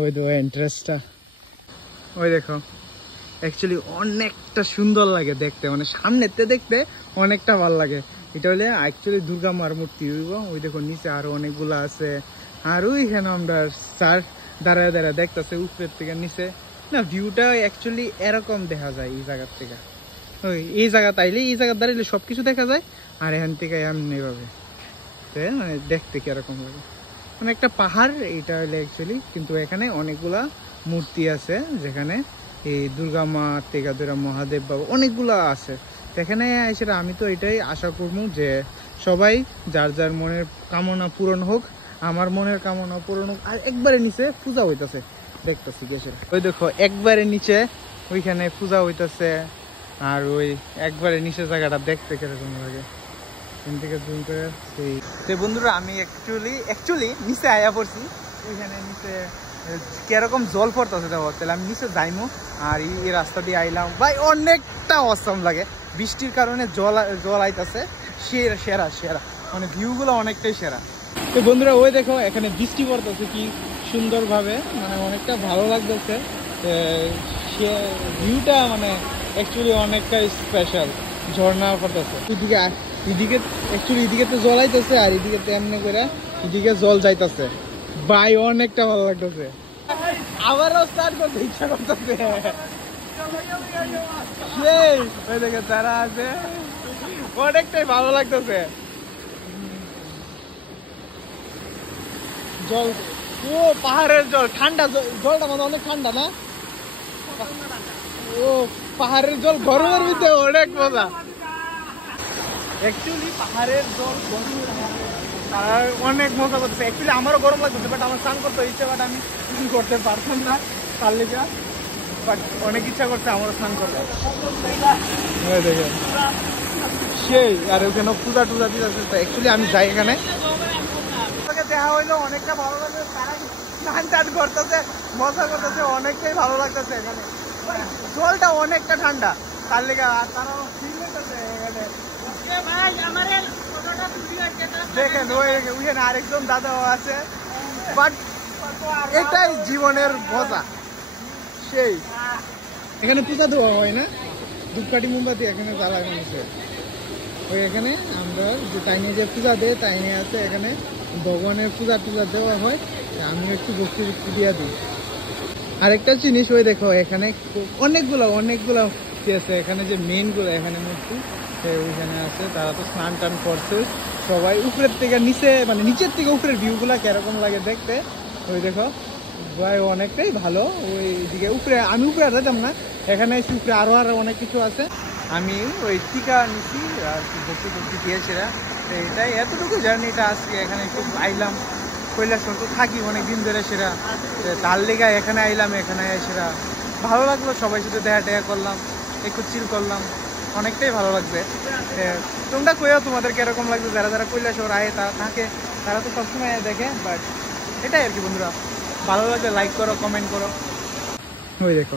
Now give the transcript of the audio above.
ওই দেখো এন্ট্রেন্সটা, ওই দেখো অ্যাকচুয়ালি অনেকটা সুন্দর লাগে দেখতে, মানে সামনেতে দেখতে অনেকটা ভালো লাগে। এটা হলে অ্যাকচুয়ালি দুর্গা মার মূর্তি। ওই দেখো নিচে আরো অনেকগুলো আছে, আর ওইখানে আমরা স্যার দাঁড়ায় দাঁড়ায় দেখতেছে উপরের থেকে নিচে। না ভিউটা অ্যাকচুয়ালি এরকম দেখা যায় এই জায়গার থেকে। ওই এই জায়গা তাইলে এই জায়গা দাঁড়াইলে সবকিছু দেখা যায়, আর এখান থেকে এমনি ভাবে মানে দেখতে কিরকম লাগে, মানে একটা পাহাড় এটা হলে অ্যাকচুয়ালি। কিন্তু এখানে অনেকগুলা মূর্তি আছে, যেখানে এই দুর্গা মা থেকে ধরে মহাদেব বাবা অনেকগুলা আছে। এখানে সেটা আমি তো এটাই আশা করবো যে সবাই যার যার মনের কামনা পূরণ হোক, আমার মনের কামনা পূরণ হোক। আর একবারে নিচে পূজা হইতাছে দেখতেছি গেছে, ওই দেখো একবারে নিচে ওইখানে পূজা হইতাছে। আর ওই একবারে নিচে জায়গাটা দেখতে কিরকম লাগে থেকে জুম করে। সেই বন্ধুরা আমি অ্যাকচুয়ালি নিচে আয়া পড়ছি, ওইখানে নিচে কিরকম জল পড়তেছে দেখো। তাহলে আমি নিচে যাইমো, আর এই রাস্তা দিয়ে আইলাম ভাই, অনেকটা অসম লাগে। বৃষ্টির কারণে জল আইতাছে, সেরা সেরা মানে ভিউগুলো অনেকটাই সেরা। তো বন্ধুরা ওই দেখো এখানে বৃষ্টি পড়তেছে কি সুন্দরভাবে, মানে অনেকটা ভালো লাগতেছে ভিউটা, মানে অ্যাকচুয়ালি অনেকটা স্পেশাল। ঝর্ণা পড়তেছে এদিকে অ্যাকচুয়ালি এদিকে তো জল আইতেছে, আর এদিকে তো এমনি করে এদিকে জল যাইতেছে ভাই, অনেকটা ভালো লাগতেছে। আবারও স্টার্ট করতে ইচ্ছা করতেছে, ওই দেখে তারা আছে, অনেকটাই ভালো লাগতেছে। জল ও পাহাড়ের জল, ঠান্ডা জলটা মানে অনেক ঠান্ডা না? ও পাহাড়ের জল গরমের ভিতরে অনেক মজা। অ্যাকচুয়ালি পাহাড়ের জল গরমের আর অনেক মজা করতেছে। অ্যাকচুয়ালি আমারও গরম লাগতেছে, বাট আমার স্নান করতে ইচ্ছে, বাট আমি করতে পারতাম না তার লেগে, বাট অনেক ইচ্ছা করছে আমারও স্নান করতে। দেখেন সেই, আর ওখানে পূজা টুজা দিতেছে। অ্যাকচুয়ালি আমি যাই এখানে দেখা হইলো অনেকটা ভালো লাগছে, তারা স্নান টান করতেছে, মজা করতেছে, অনেকটাই ভালো লাগতেছে। এখানে জলটা অনেকটা ঠান্ডা তার লেগে, আর তারাও ফিল হইতেছে এখানে। দেখেন ওইখানে আরেকজন দাদাও আছে, বাট এটাই জীবনের মজা। সেই এখানে পূজা দেওয়া হয় না, ধূপকাঠি মোমবাতি এখানে জ্বালা মানুষে। ওই এখানে আমরা যে তাই নিয়ে যে পূজা দেয় তাই নিয়ে আছে, এখানে ভগবানের পূজা টুজা দেওয়া হয়, আমি একটু ভক্তি দিয়া দিই। আরেকটা জিনিস ওই দেখো এখানে অনেকগুলো আছে, এখানে যে মেইন গুলো এখানে মূর্তি ওইখানে আছে, তারা তো স্নান টান করছে সবাই উপরের থেকে নিচে, মানে নিচের থেকে উপরের ভিউ গুলা কিরকম লাগে দেখতে। ওই দেখো ভাই অনেকটাই ভালো। ওই দিকে উপরে আমি উপরে আর যেতাম না, এখানে এসে উপরে আরো অনেক কিছু আছে। আমি ওই টিকা নিচ্ছি আর ভক্তি দিয়েছিলাম, এটাই এতটুকু জার্নিটা আজকে এখানে একটু আইলাম। কৈলাসহর তো থাকি অনেকদিন ধরে, সেটা তার লেগা এখানে আইলাম। এখানে সেটা ভালো লাগলো, সবাই সাথে দেখা টেকা করলাম, একটু চিল করলাম, অনেকটাই ভালো লাগবে। তোমরা কইও তোমাদের কিরকম লাগবে, যারা যারা কৈলাসহর আয় তারা থাকে, তারা তো সবসময় দেখে। বাট এটাই আর কি বন্ধুরা, ভালো লাগলে লাইক করো, কমেন্ট করো। ওই দেখো